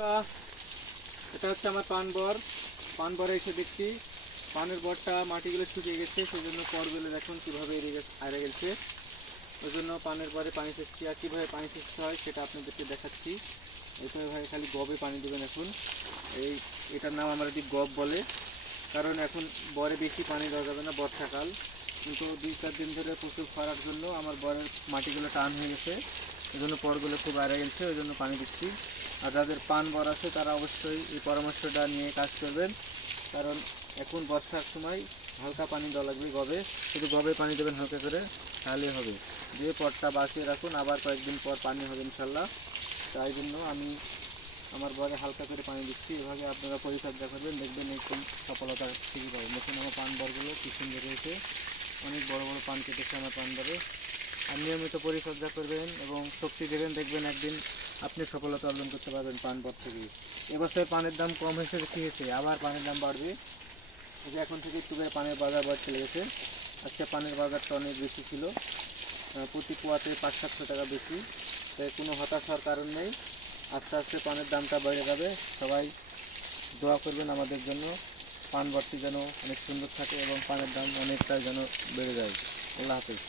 এটা হচ্ছে আমার পান বরে এসে দেখছি পানের বরটা মাটিগুলো শুকিয়ে গেছে, সেই জন্য পরগুলো দেখুন কীভাবে হারে গেছে। ওই জন্য পানের পরে পানি সেচছি, আর কীভাবে পানি সেচতে হয় সেটা আপনাদেরকে দেখাচ্ছি। এইভাবে ভাই খালি গবে পানি দেবেন। এখন এটার নাম আমরা যদি গব বলে, কারণ এখন বরে বেশি পানি দেওয়া যাবে না, বর্ষাকাল। কিন্তু 2-4 দিন ধরে প্রচুর খরার জন্য আমার বরের মাটিগুলো টান হয়ে গেছে, এই জন্য পরগুলো খুব আড়ে গেছে, ওই জন্য পানি দিচ্ছি। আর যাদের পান বর আছে তারা অবশ্যই এই পরামর্শটা নিয়ে কাজ করবেন, কারণ এখন বর্ষার সময় হালকা পানি দেওয়া লাগবে গবে, শুধু গবে পানি দেবেন হালকা করে, তাহলে হবে। দিয়ে পরটা বাঁচিয়ে রাখুন, আবার কয়েকদিন পর পানি হবে ইনশাল্লাহ। তাই জন্য আমি আমার বরে হালকা করে পানি দিচ্ছি। এভাবে আপনারা পরিচর্যা করবেন, দেখবেন একদম সফলতা ঠিকই পাবেন। দেখুন আমার পান বরগুলো কী সুন্দর হয়েছে, অনেক বড় বড় পান কেটেছে আমার পান বরে। আর নিয়মিত পরিচর্যা করবেন এবং শক্তি দেবেন, দেখবেন একদিন আপনি সফলতা অর্জন করতে পারবেন পান বর থেকে। এবছর পানের দাম কম হয়েছে, ঠিক আছে, আবার পানের দাম বাড়বে। এই যে এখন থেকে একটু করে পানের বাজার চলে গেছে। আজকে পানের বাজারটা অনেক বেশি ছিল, প্রতি কুয়াতে 500-700 টাকা বেশি। তাই কোনো হতাশ হওয়ার কারণ নেই, আস্তে আস্তে পানের দামটা বেড়ে যাবে। সবাই দোয়া করবেন আমাদের জন্য, পান বরটি যেন অনেক সুন্দর থাকে এবং পানের দাম অনেকটাই যেন বেড়ে যায়। আল্লাহ হাফেজ।